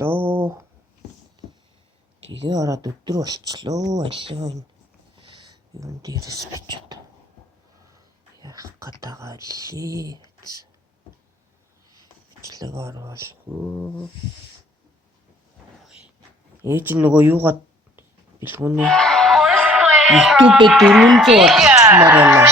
болчлоо. Тэгээ ороод өдөр болчлоо. Алио юм дээрээс бичээд. Яах гээд байгаа лээ. Бичлэг оруулах. Ээж нөгөө юугаад бэлгүүний YouTube-д 400 олчихмаар байна.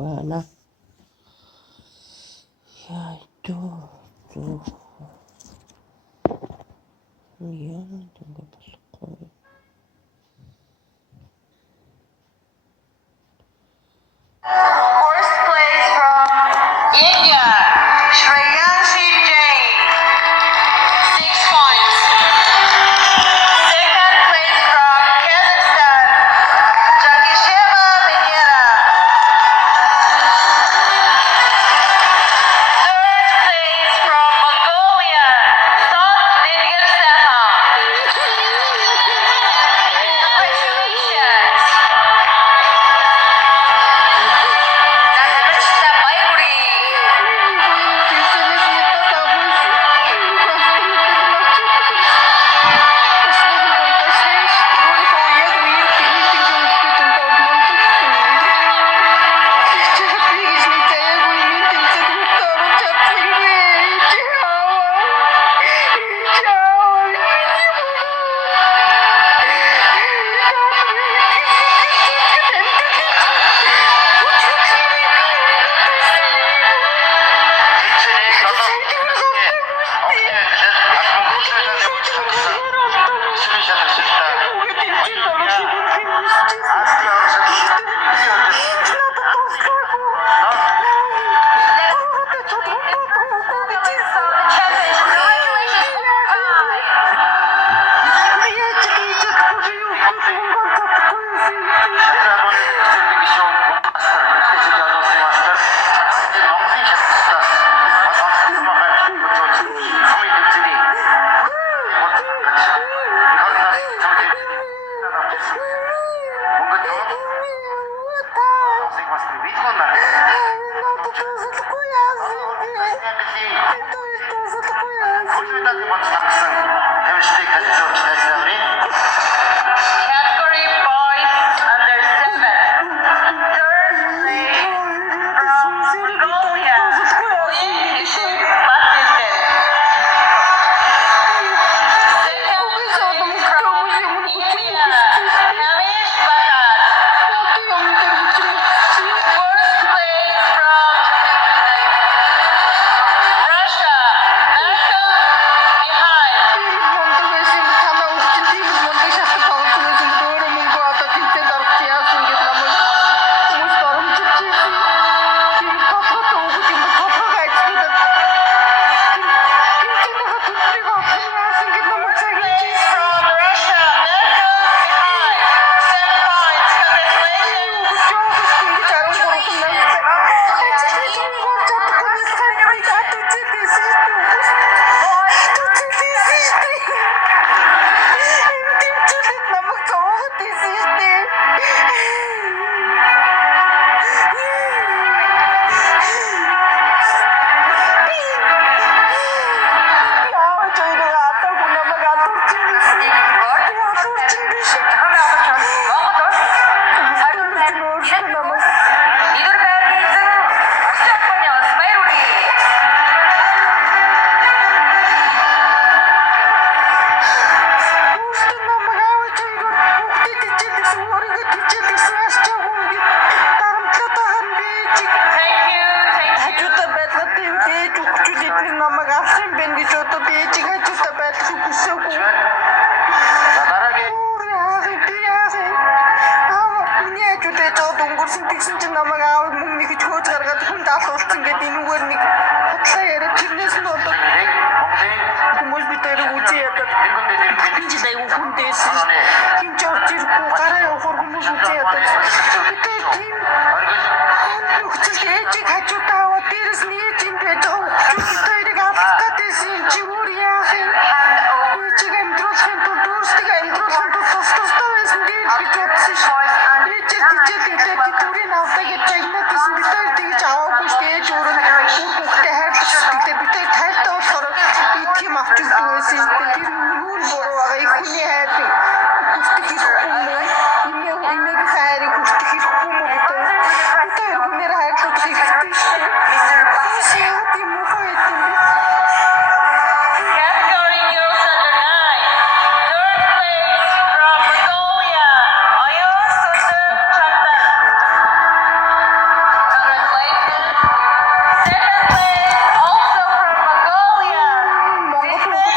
Bana. Ya itu. Ya, tunggu pasok. First place from India, Shreyanshi Jain, 6 points. Second place from Kazakhstan, Jagisheva Menyera. Third place from Mongolia, Sot Dingyar Saha. хүсээгүй. За дараагийн Миний хажуудаа жоод өнгөрсөн тэгсэн чинь намайг аав мөнгө нэг ч хөөж гаргаад хүн даалгуулсан гэдэг энүүгээр нэг хотлоо яриад тэрнээс нь одоо хүмүүс бид хоёрыг үзээ ядаад энэ жил аюу хүн дээсэн. Хин ч орж ирэхгүй гараа явахаар хүмүүс үзээ ядаад. Бид хоёр тийм нөхцөл ээжийг хажуудаа аваад дээрээс нь ээж юм байж байгаа. Бид хоёрыг авах гэдээсэн юм чи өөр яах юм? Ээжийг амьдруулахын тулд өөрсдөө амьдруулахын тулд тус байсан дээр гэж бодсон шүү. Ээжээ тийчээд илээд төрийн авдаг гэж загнаад байсан. Бид хоёр тэгж аваагүй шүү. Ээж өөрөө хүүхдээ хайрлах гэдэг бид хоёр тайлтаа болохоор тийм авч өгдөг байсан шүү. Тэр юу нь буруу байгаа их хүний хайр хүртэх хэрэггүй юм. Имээг хайрыг хүртэх хэрэггүй юм бид хоёр хүнээр хайрлах хэрэгтэй шүү. Яагаад юм уу хөөе юм бэ? Category girls under 9. Third place from Mongolia. Ayun Susun Chantan. Congratulations. Second place also from Mongolia. Ethan.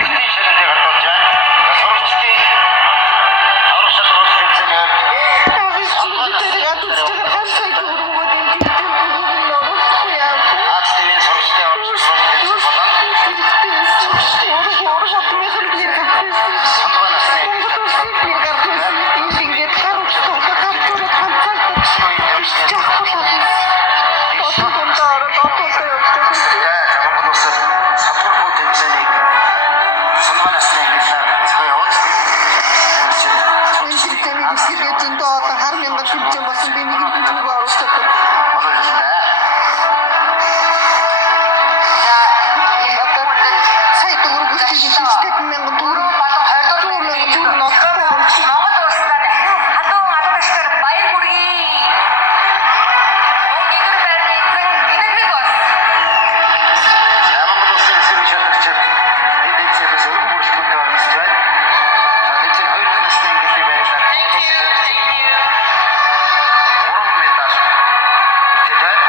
Октын ширэндээ гартуулж байна. Сурагчдын аврах шалгуур хэлцээгээр Аз ТV-ийн сурагчдын аврах шалгуур хэлцээ болон Сандгаа насны Жавхад улсад сатурхуу тэмцээнийг Сандгаа насны ангиллаар зохион явуулж Монгол улсад дахин халуун алга ашгаар баяр хүргэе. Игэр байрны эзэн гинэгрэг бас. Монгол улсын эсрэг шалгагчид энэ тэмцээлээс өргөн бүрэлдэхүүнтэй оролцож байна. За тэмцээн 2 дахь насны ангиллын байдлаар Thank you. 3 медаль хүртэж байна.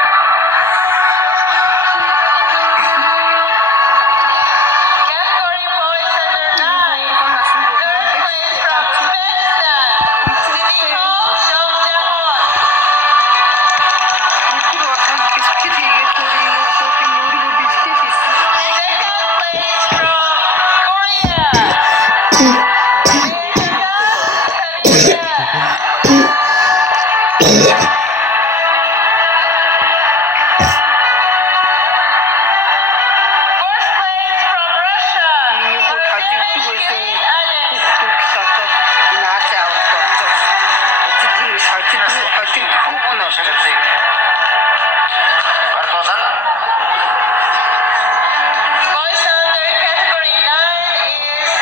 Category boys under 9. Third place from Uzbekistan. Sidiho Showjahon. Second place from Korea. First place from Russia. Хүүхэн шалгалтыг гартуулсан. Boys under category 9 is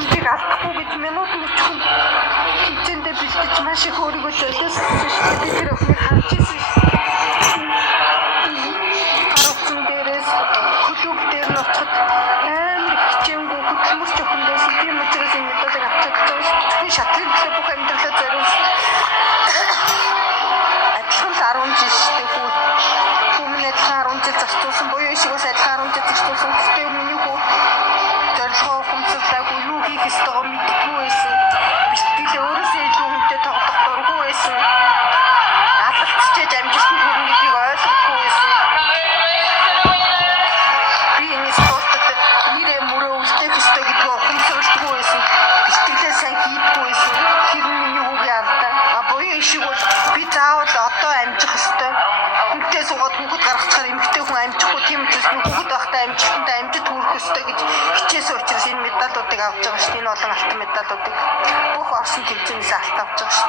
тусламжийг алдахгүй гэж минут мөчхөн хэмжээндээ бэлтэж маш их өөрийгөө золиосон шүү дээ. Би тэр өхнийг харж ирсэн шүү дээ. Гаруцсан дээрээс клуб дээр нь очиход амар хичээнгүү хөдөлмөрч өхөндөөс тийм учраас энэ мэдээлэл авчиж байгаа шүү дээ. Би шатлын төлөө бүх амьдралаа зориулсан. Адилхан 10 жил шүү дээ. Хүмүүний адилхан 10 жил зарцуулсан буюу шиг бас адилхан 10 жил зарцуулсан. Гэхдээ миний хүү зорилгоо ухамсарлаагүй юу хийх ёстойгоо мэдгүй байсан. Бэлтгэлээ өөрөөсөө илүү хүнтэй тоглох дургүй байсан. Алгацчээж амжилтанд хүрнэ гэдгийг ойлгохгүй байсан. Би энэ спортод нэрээ мөрөө үлдээх ёстой гэдгээ ухамсарлахгүй байсан. Бэлтгэлээ сайн хийдэггүй байсан. Тэр нь миний хүүгийн алдаа. Буюу шиг бол би заавал одоо амжих ёстой. Хүнтэй суугаад хүүхэд гаргачихаар эмэгтэй хүн амжихгүй тийм учраас би хүүхэд байхдаа амжилтанд амжиж хүрэх ёстой гэж хичээсэн учраас энэ медалуудыг авч байгаа шүү дээ. Энэ олон алтан медалуудыг бүх орсон тэмцээнээс алт авч байгаа шүү.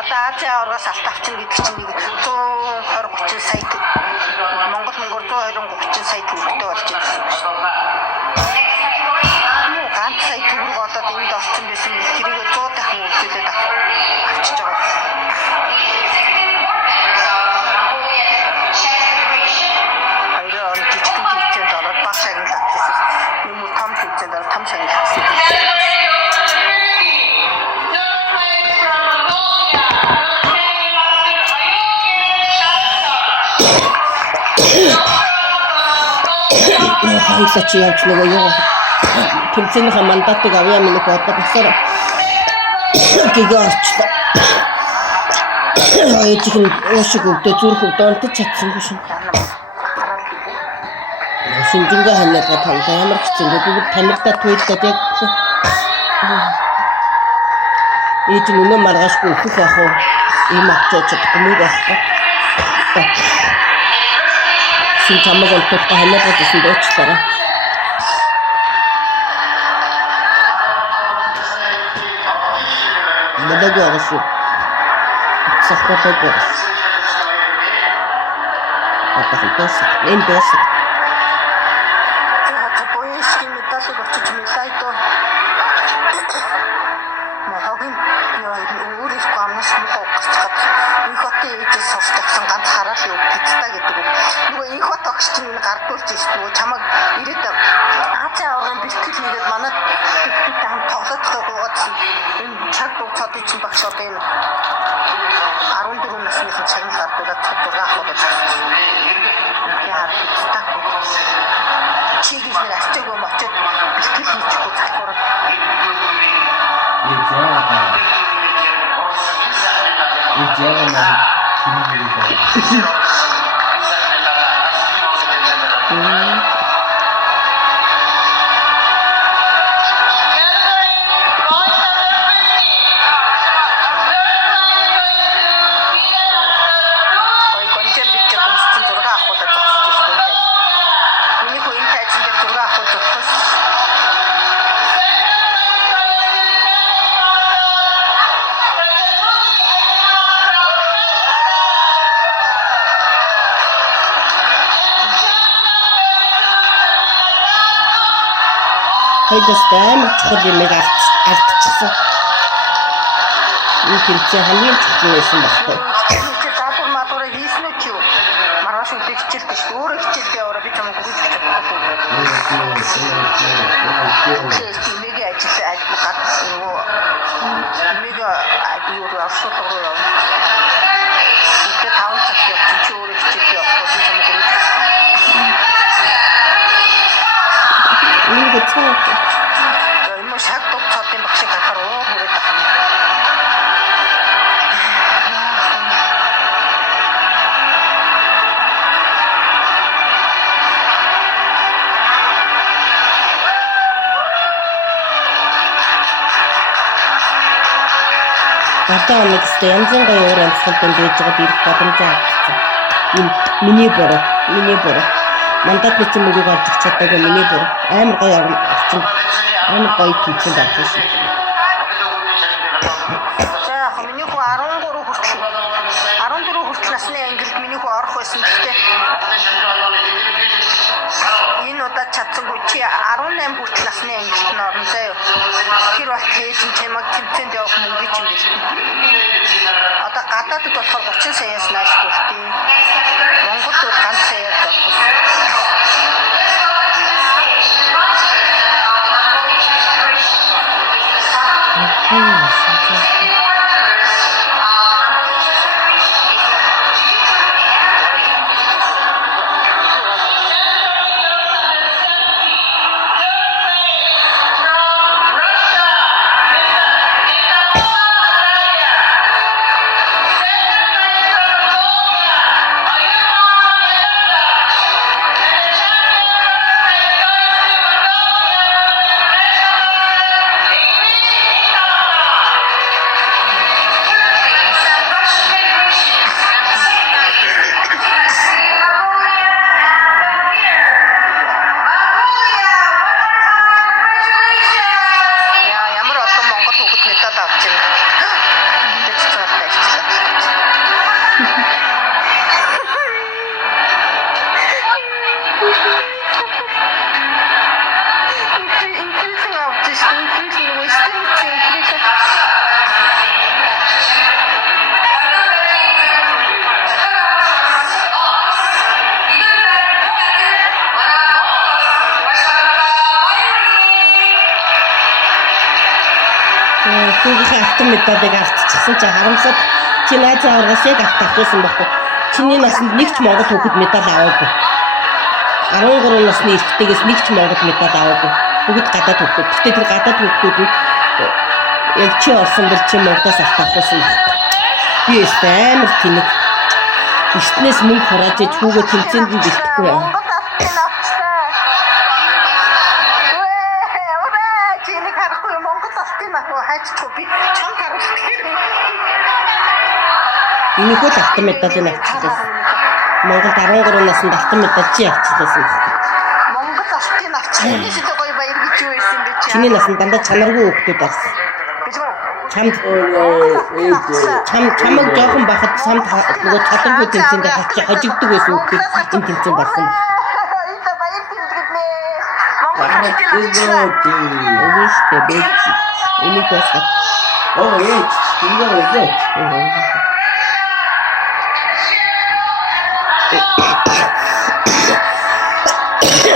Одоо Азийн аваргаас алт авчихна гэдэг чинь нэг 120-30 сая Монгол 120-30 сая төгрөгтэй болж байна шүү дээ. Ганц сая төгрөг олоод энд орсон байсан тэрийг 100 дахин үлдээд авчиж байгаа. Хоёлаа чи явж нөгөө юу тэмцээнийхээ мандатыг авъя минь одоо босоор гэгээ орчлоо. Ээжих нь уушиг өвдөө зүрх өвдөөнтэй чадсангүй шин. Шинжингээ ханиалга тоглоо ямар хэцүү би тамирдаа туйлдаад яг ээж нь өнөө маргаашгүй өөх ах уу ийм авчиж чадахгүй мөг байхгүй. Шин чамаг онтох ханиалга гэсэн дуучлаарай. Мэдээгүй агаас сахбатаг апахтас энэ дэс гардуулж ирсэн нөгөө чамаг ирээд Азийн аваргын бэлтгэл хийгээд манад бэлтгэлтэй хамт тоглоод байгаагаас энэ цаг дугацаадын чинь багш одоо энэ 14 насныхан цагнал гардуулаад цаг 6 авах гэж байна. Яа чиг их нэр ачаагүй мочод бэлтгэл хийчихгүй залхуураад Хоёулаас амар чухал юм алдчихсан. Энэ тэмцээн хамгийн чухал байсан байхгүй. Даатур матураа хийсэн үү чи юу? Маргааш үдээ хичээлтэй шүү. Өөрөө хичээлтэй яваараа би чамайг хүргэж өгч чадахгүй. Мега ажил нөгөө мега юу авшууд руу явна. Үдээ 5 цаг явчих чи өөрөө хичээлтэй явахгүй би чамайг хүргэж өгч. Энэ хэцүү. Энэ шаг дугцаатын багшиг харахаар оо хүрээд байгаа юм. Одоо нэг янзын гоё өөр амьсгалтай байж байгаад ирэх боломж авчихсан. Миний бороо. Мандатны чинь мөгөг олж чадаагүй миний бүр амар гоё орчин амар гоё тэмцээнд орсон шин. За яг миний хүү 14 хүртэл насны ангилд миний хүү орох байсан гэхдээ энэ удаа чадсангүй чи 18 хүртэл насны ангилалд нь орно заяа. Тэр бол тээж чимэг тэмцээнд явах мөнгө ч юм биш. Одоо гадаадд болохоор 30 саяас нааш хүртээ. Монголд бол ганц саяар болох. Ямар олон монгол хүүхэд медаль авч байна. Энд ч цааштай ажиллаа. Инглиш авч шүү. Инглиш нөгөө стимч инглиш. Хүүгийн автомат медалийг авчихсан чи харамсаад чи найз аваргаас яг авчихсан байхгүй. Чиний насанд нэг ч монгол хүүхэд медаль аваагүй. 13 насны эрэгтэйгээс нэг ч монгол медаль аваагүй. Бүгд гадаад хүүхэд. Гэхдээ тэр гадаад хүүхдүүд нь яг чи орсон бол чи Монголоос авчихсан байхгүй. Би өөртөө амар тэнэг. Эртнээс мөнгө хурааж иж хүүгээ тэмцээнд нь бэлтгэхгүй юм. Монгол автын авчтай. Ураа чиний харахгүй Монгол автын авах хайчгүй би чанга харуулах хэрэг. Энийхүү л автомат медалийг авчихсан. Монголд 13 наснд автомат медаль чи авчихсан. Монгол автын авчих. Энэс л гоё баяр гэж юу байсан бэ чи? Чиний насанд дандаа чанаргүй хүүхдүүд авсан. Чамд чамаг жоохон бахад самд нөгөө толонгүй тэмцээнд хожигддаг байсан хүүхдүүд энэ тэмцээнд болсон. Энд баяр тэмдэглэнэ. Монгол автын авчих. Өвөштэй бэж. Энийг тусгах.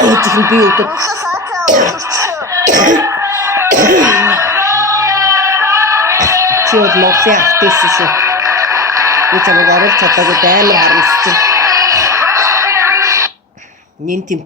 Ээжийн би өдөр Монголоос Азиа авчихсан. чи бол Монголын автээсэн шүү. Би чамайг оруулж чадаагүй амар харамсаж байна. Нин тэмцээ